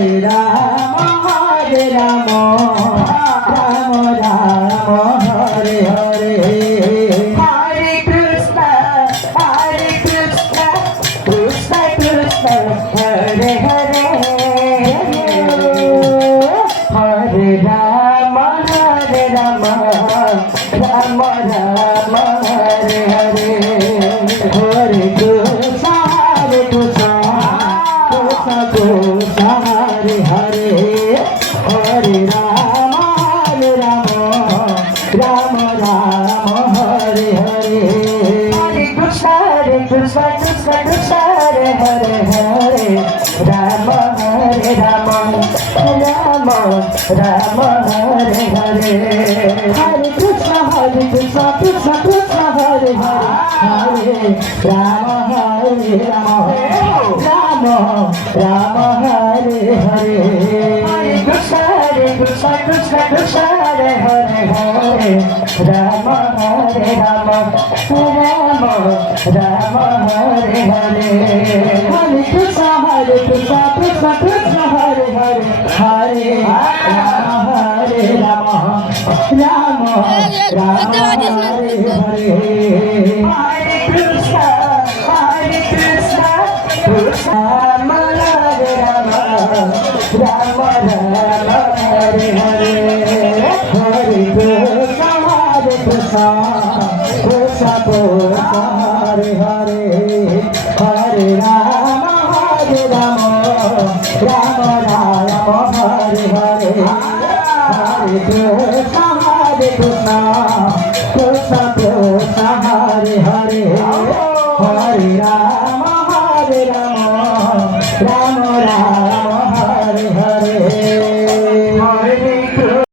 Hare Rama, Rama Rama, Hare Hare. Hare Krishna, Krishna Krishna, Hare Hare. Hare Rama, Rama Rama, Hare Hare. Hare Krishna, Krishna Krishna, Hare Hare. Hare Rama, Rama Rama, Hare Hare. Hare Krishna, Krishna Krishna, Hare Hare. Rama Hare Rama, Rama Rama, Hare Hare. Hare Krishna, Krishna Krishna, Hare Hare. Hare Rama, Hare Rama, Rama Rama, Hare Hare. Hare Krishna, Krishna Krishna, Hare Hare. Rama Hare Rama, Rama Rama, Hare Hare. Hare Krishna, Krishna Krishna, Hare Hare. Hare Rama, Hare Rama, Rama Rama, Hare Hare. Hare Krishna, Krishna Rama Hare Rama, Rama Rama, Hare Hare. Hare Krishna, Krishna Krishna, Hare Hare. Hare Rama, Rama Rama, Hare Hare. Hare Krishna, Krishna